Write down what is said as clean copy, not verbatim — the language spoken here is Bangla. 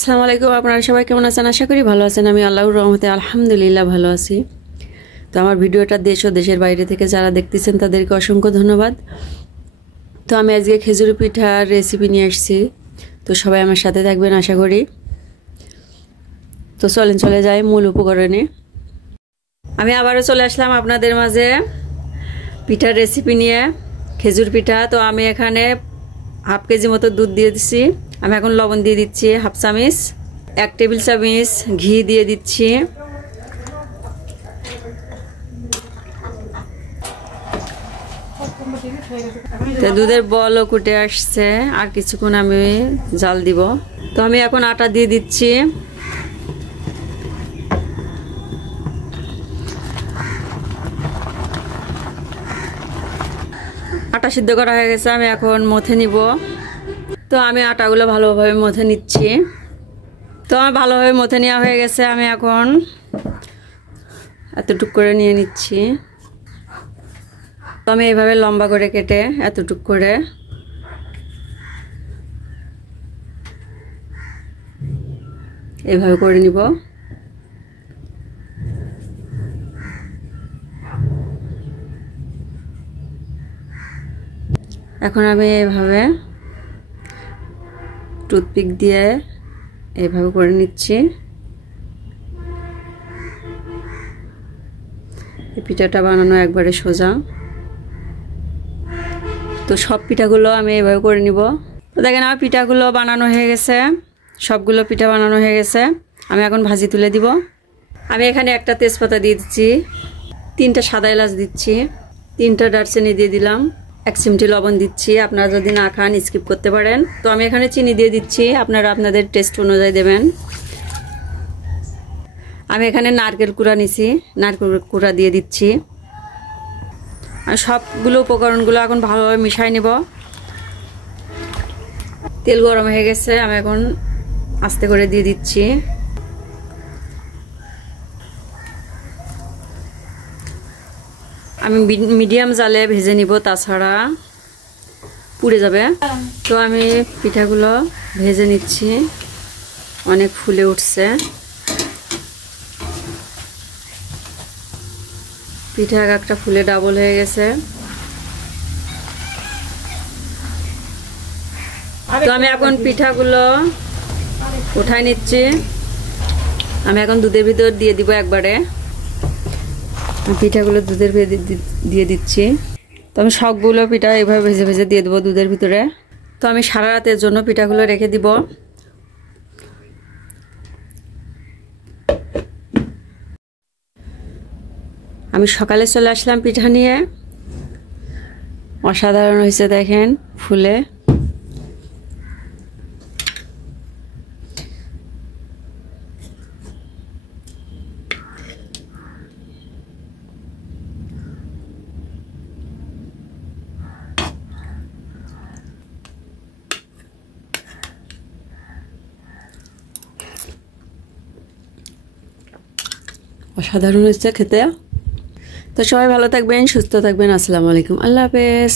আসসালামু আলাইকুম। আপনারা সবাই কেমন আছেন? আশা করি ভালো আছেন। আমি আল্লাহর রহমতে আলহামদুলিল্লাহ ভালো আছি। তো আমার ভিডিওটা দেশ ও দেশের বাইরে থেকে যারা দেখতেছেন তাদেরকে অসংখ্য ধন্যবাদ। তো আমি আজকে খেজুরি পিঠার রেসিপি নিয়ে আসছি, তো সবাই আমার সাথে থাকবেন আশা করি। তো চলে যাই মূল উপকরণে। আমি আবারও চলে আসলাম আপনাদের মাঝে পিঠার রেসিপি নিয়ে, খেজুর পিঠা। তো আমি এখানে হাফ কেজি মতো দুধ দিয়ে দিচ্ছি। আমি এখন লবণ দিয়ে দিচ্ছি হাফ চামচ, 1 টেবিল চামচ ঘি দিয়ে দিচ্ছি। তো দুধের বলও কুটে আসছে, আর কিছুক্ষণ আমি জাল দিব। তো আমি এখন আটা দিয়ে দিচ্ছি। আটা সিদ্ধ করা হয়ে গেছে, আমি এখন মথে নিব। তো আমি আটাগুলো ভালোভাবে মথে নিচ্ছি। তো আমার ভালোভাবে মথে নেওয়া হয়ে গেছে, আমি এখন এতটুক করে নিয়ে নিচ্ছি। তো আমি এইভাবে লম্বা করে কেটে এতটুক করে এইভাবে করে নিব। এখন আমি এইভাবে টুথপিক দিয়ে এইভাবে করে নিচ্ছি। এই পিঠাটা বানানো একবারে সোজা। তো সব পিঠাগুলো আমি এইভাবে করে নিব। তো দেখেন আমার পিঠাগুলো বানানো হয়ে গেছে, সবগুলো পিঠা বানানো হয়ে গেছে। আমি এখন ভাজি তুলে দিব। আমি এখানে একটা তেজপাতা দিয়ে দিচ্ছি, 3টা সাদা এলাচ দিচ্ছি, 3টা দারচিনি দিয়ে দিলাম, 1 চিমটি লবণ দিচ্ছি। আপনারা যদি না খান স্কিপ করতে পারেন। তো আমি এখানে চিনি দিয়ে দিচ্ছি, আপনারা আপনাদের টেস্ট অনুযায়ী দেবেন। আমি এখানে নারকেল কুড়া নিছি, নারকেল কুড়া দিয়ে দিচ্ছি। আর সবগুলো উপকরণগুলো এখন ভালোভাবে মিশাই নেব। তেল গরম হয়ে গেছে, আমি এখন আস্তে করে দিয়ে দিচ্ছি। আমি মিডিয়াম জালে ভেজে নিব, তাছাড়া পুড়ে যাবে। তো আমি পিঠাগুলো ভেজে নিচ্ছি, অনেক ফুলে উঠছে। পিঠা একটা ফুলে ডাবল হয়ে গেছে। তো আমি এখন পিঠাগুলো উঠাই নিচ্ছি। আমি এখন দুধের ভিতর দিয়ে দিব একবারে। পিঠাগুলো দুধের ভিতরে দিয়ে দিচ্ছি। তো আমি সবগুলো পিঠা এইভাবে ভেজে ভেজে দিয়ে দেবো দুধের ভিতরে। তো আমি সারা রাতের জন্য পিঠাগুলো রেখে দিব। আমি সকালে চলে আসলাম পিঠা নিয়ে, অসাধারণ হয়েছে দেখেন ফুলে। অসাধারণ হচ্ছে খেতে। তো সবাই ভালো থাকবেন, সুস্থ থাকবেন। আসসালামু আলাইকুম, আল্লাহ হাফেজ।